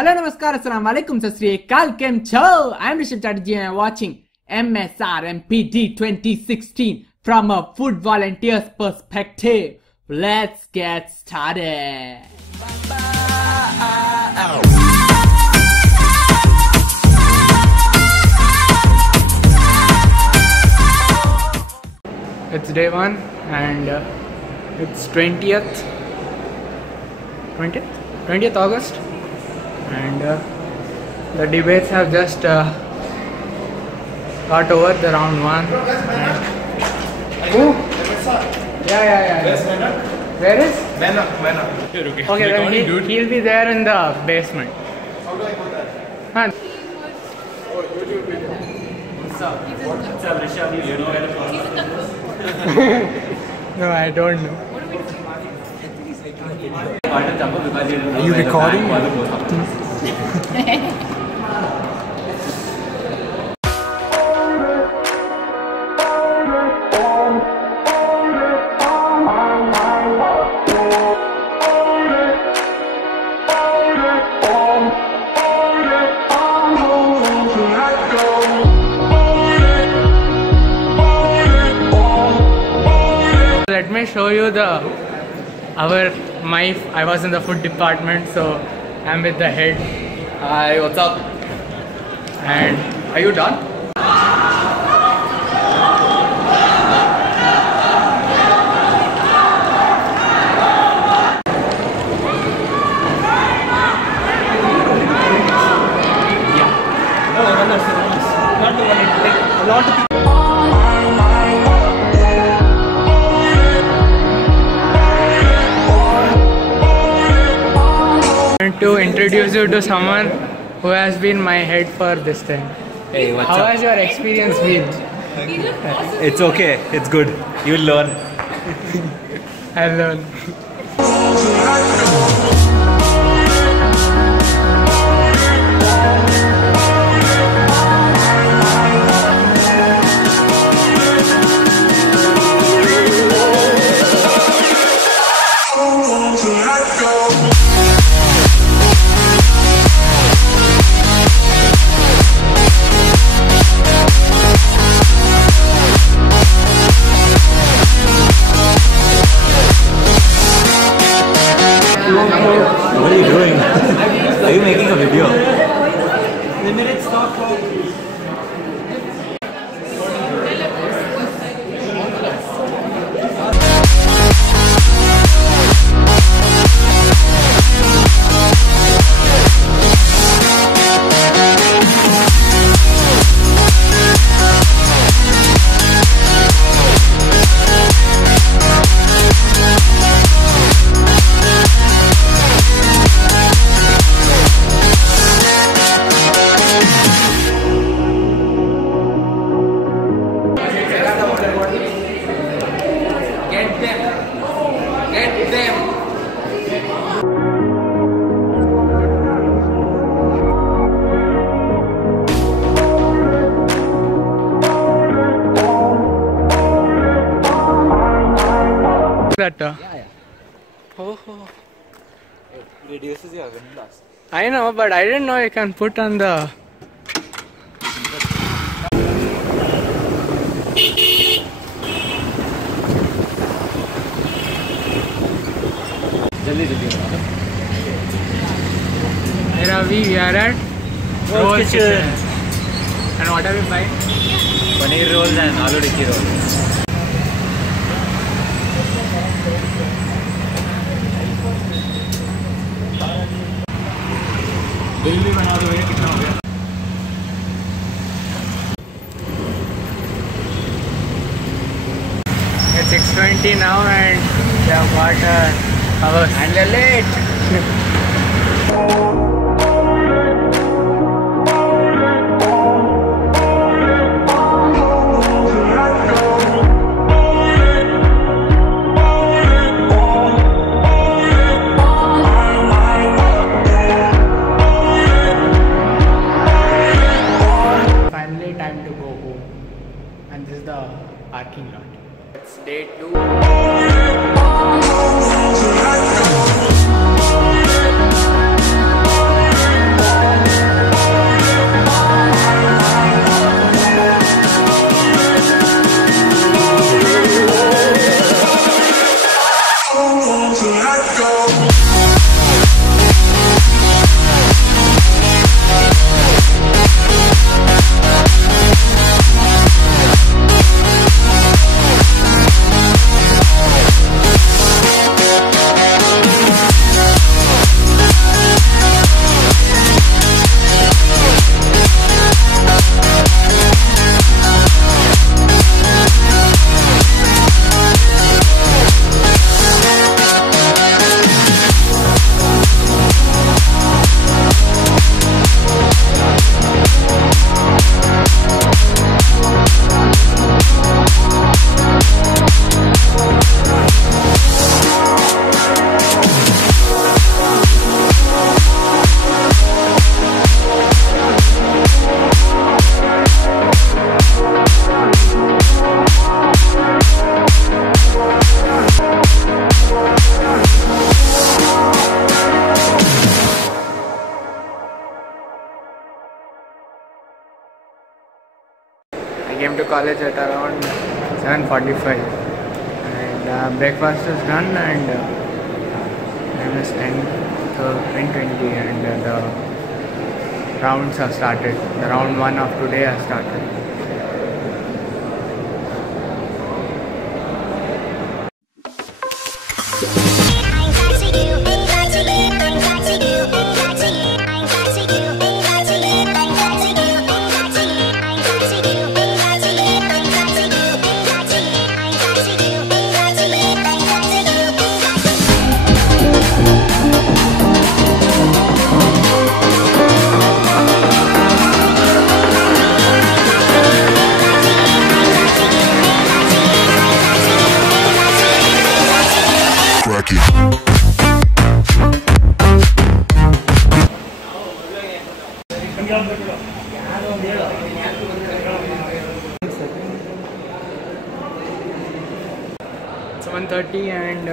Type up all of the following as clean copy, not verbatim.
Hello, namaskar, assalamu alaikum, sat sri akal, kem cho? I am Rishabh Chatterjee and I am watching MSRMPD 2016 from a food volunteer's perspective. Let's get started. It's day one and it's 20th August and the debates have just got over the round one. Who? Yeah. Where is? Mena. Okay, then he'll be there in the basement. How do I go there? Oh, YouTube video. What's up, Rishabh? You know where the No, I don't know. Are you recording? Let me show you I was in the food department, so I'm with the head. Hi, what's up? And Are you done? Not the one it takes a lot of people. to introduce you to someone who has been my head for this time. Hey, what's How up? has your experience been? It's okay. It's good. You'll learn. I'll learn. What are you doing? Are you making a video? Limited stock. Oh. It reduces your wind loss. I know, but I didn't know you can put on the. Hey Ravi, we are at Roll Kitchen. And what are we buying? Paneer rolls and aloo tikki rolls. Bill भी बना दो भैया कितना हो गया? It's 6:20 now and we have got our and we're late. Finally time to go home. And this is the parking lot. It's day 2. came to college at around 7:45 and breakfast is done and time is 10:20 and the rounds have started. The round 1 of today has started. It's 1:30 and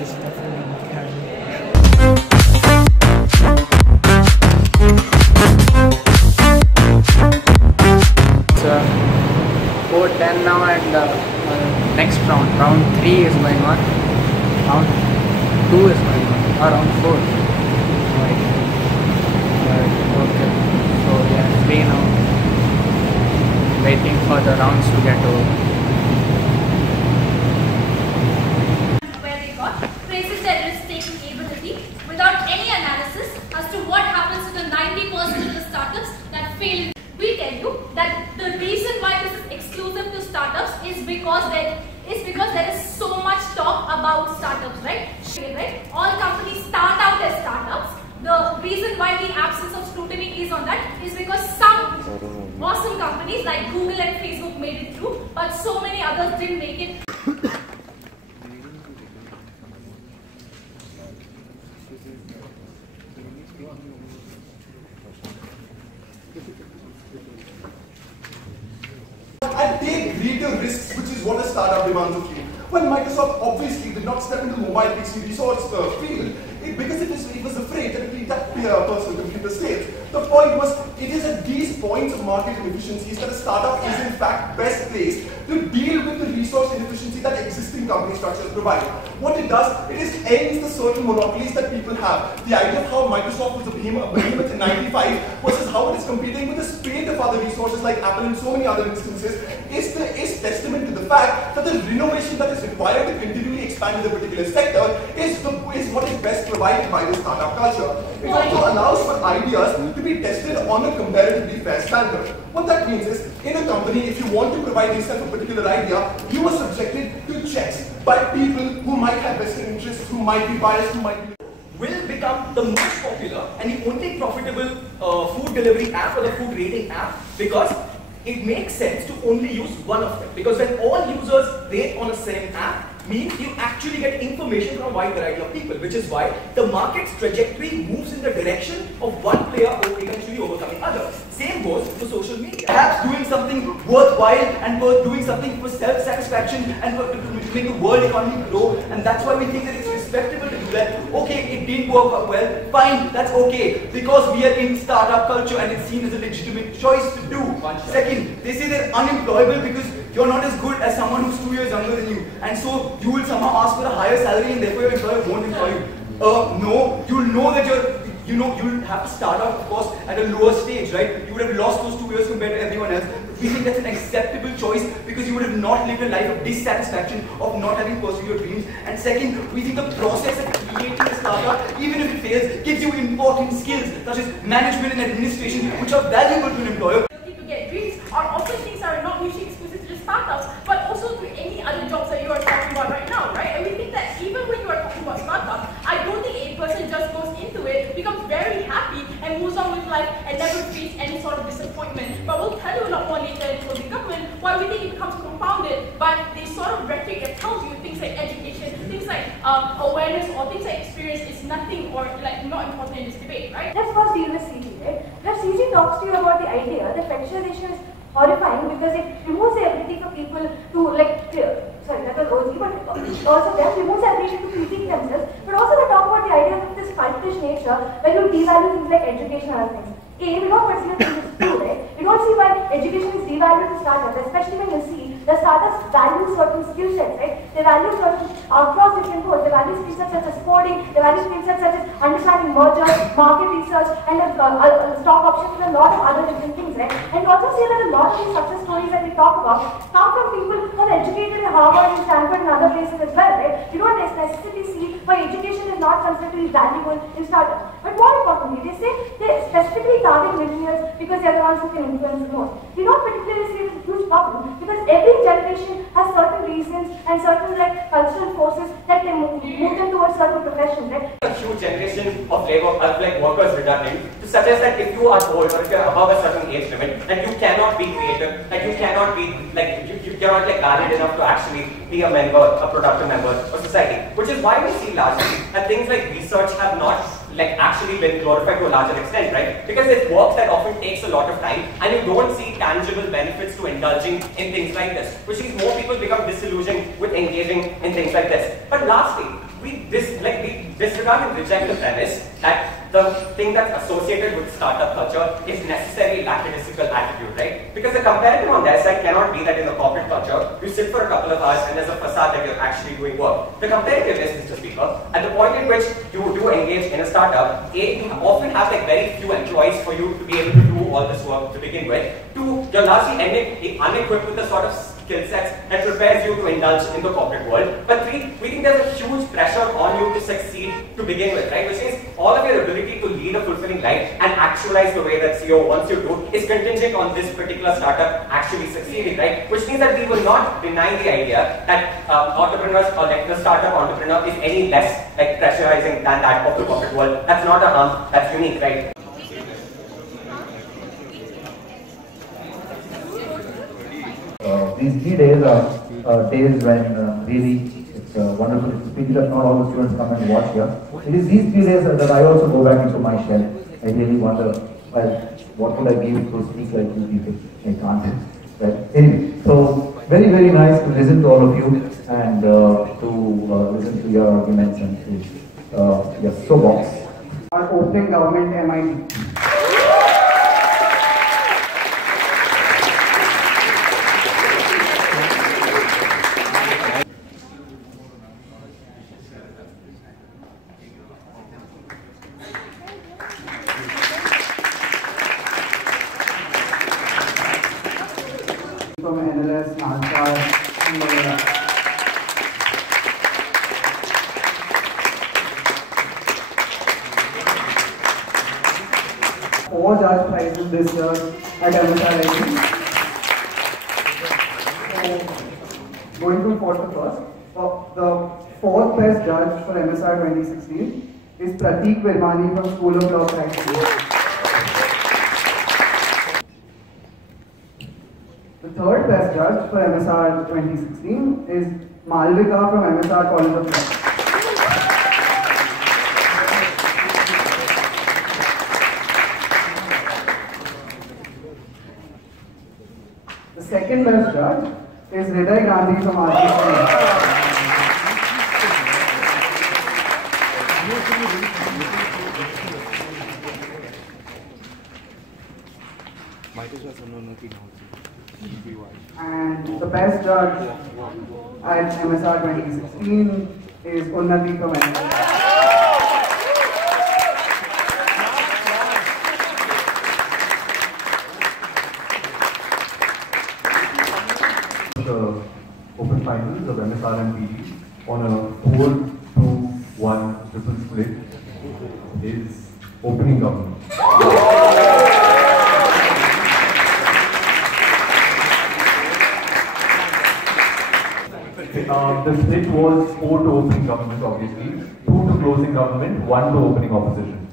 it's 4:10 now and next round 3 is going on. Round 2 is going on, or round 4. Right. Okay. So we are free now, waiting for the rounds to get over. Where they got praises their risk-taking ability without any analysis as to what happens to the 90% of the startups that fail. We tell you that the reason why this is exclusive to startups is because there is so much talk about startups, right? All companies start out as startups. The reason why the absence of scrutiny is on that is because some awesome companies like Google and Facebook made it through, but so many others didn't make it. And take greater risks, which is what a startup demands of you. When Microsoft obviously did not step into the mobile PC resource field, because it was afraid that that person computer state. The point was, it is at these points of market inefficiencies that a startup is in fact best placed to deal with the resource inefficiency that existing company structures provide. What it does, it is ends the certain monopolies that people have. The idea of how Microsoft was a behemoth in 95 versus how it is competing with a spate of other resources like Apple and so many other instances is testament to the fact that the renovation that is required to continually expand in the particular sector is what is best provided by the startup culture. It also allows for ideas to be tested on a comparatively fair standard. What that means is, in a company, if you want to provide yourself a particular idea, you are subjected to checks by people who might have vested interests, who might be biased, who might be... will become the most popular and the only profitable food delivery app or the food rating app, because it makes sense to only use one of them. Because when all users rate on a same app, means you actually get information from a wide variety of people, which is why the market's trajectory moves in the direction of one player eventually overcoming others. Same goes for social media. Perhaps doing something worthwhile and doing something for self-satisfaction and to make the world economy grow, and that's why we think that it's respectable to do that. Okay, it didn't work out well, fine, that's okay, because we are in startup culture and it's seen as a legitimate choice to do. Second, they say they're unemployable because you're not as good as someone who's 2 years younger than you, and so you will somehow ask for a higher salary and therefore your employer won't employ you. No, you'll know that you'll have to start out, of course, at a lower stage, right? You would have lost those 2 years compared to everyone else. We think that's an acceptable choice because you would have not lived a life of dissatisfaction, of not having pursued your dreams. And second, we think the process of creating a startup, even if it fails, gives you important skills such as management and administration, which are valuable to an employer. To get dreams are also things that are not usually exclusive to startups, but also to any other jobs that you are talking about right now, right? And we think that even when you are talking about startups, I don't think a person just goes into it, becomes very happy, and moves on with life and never feels any sort of disappointment. But we'll tell you a lot more later in closing government why we think it becomes compounded by the sort of rhetoric that tells you things like education, things like awareness, or things like experience is nothing or like not important in this debate, right? Let's first deal with CG, right? Now CG talks to you about the idea that fetishization is horrifying because it removes the ability for people to that was OG, but also them removes the ability to critique themselves, but also they talk about the idea of this cultish nature where you devalue things like education and other things. we don't consider things as true, right? We don't see why education is devalued to startups, especially when you see the startups value certain skill sets, right? They value certain across different roles. They value skill sets such as coding, they value skill sets such as understanding mergers, market research, and stock options, and a lot of other different things, right? And you also see that a lot of these success stories that we talk about come from people who are educated in Harvard and Stanford and other places as well, right? You don't necessarily see why education is not considered to be valuable in startups. But more importantly, they say they specifically target millennials because they are the ones who can influence the most. We don't particularly see it as a huge problem because every generation has certain reasons and certain cultural forces that can move them towards certain professions, right? A huge generation of workers redundant to suggest that if you are old or if you are above a certain age limit, that you cannot be creative, that you cannot be you cannot valid enough to actually be a member, a productive member of society. Which is why we see largely that things like research have not actually been glorified to a larger extent, right? Because it's work that often takes a lot of time and you don't see tangible benefits to indulging in things like this, which means more people become disillusioned with engaging in things like this. But lastly, we disregard and reject the premise that the thing that's associated with startup culture is necessarily lackadaisical attitude, right? Because the comparative on their side cannot be that in the corporate culture, you sit for a couple of hours and there's a facade that you're actually doing work. The comparative is, Mr. Speaker, at the point in which you do engage in a startup, A, you often have very few employees for you to be able to do all this work to begin with. Two, you're largely unequipped with the sort of skill sets that prepares you to indulge in the corporate world. But three, we think there's a huge pressure on you to succeed to begin with, right? Which means all of your ability to lead a fulfilling life and actualize the way that CEO wants you to is contingent on this particular startup actually succeeding, right? Which means that we will not deny the idea that entrepreneurs or the startup entrepreneur is any less pressurizing than that of the corporate world. That's not a harm, that's unique, right? These 3 days are days when really it's wonderful. It's a pity that not all the students come and watch here. It is these 3 days that I also go back into my shell. I really wonder, well, what would I give to speak like you people? I can't. Right? Anyway, so very, very nice to listen to all of you and to listen to your arguments and to your soapbox. Our opening government MIT. From NLS, Nalsar, and Bangalore. Four judge prizes this year at MSRIT. So, going from fourth to first. The fourth best judge for MSR 2016 is Pratik Virmani from School of Law, Chatterjee. The third best judge for MSR 2016 is Malvika from MSR College of Law. The second best judge is Hriday Gandhi from RGC. And the best judge at MSR 2016 is Unnati from MSR. The open finals of MSRMPD on a 4-2-1 triple split is opening government. The split was 4 to opening government, obviously, 2 to closing government, 1 to opening opposition.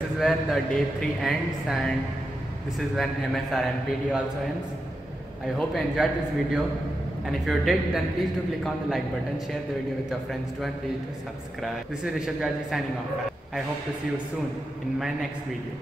This is where the day 3 ends and this is when MSRMPD also ends. I hope you enjoyed this video, and if you did, then please do click on the like button, share the video with your friends too, and please do subscribe. This is Rishabh signing off. I hope to see you soon in my next video.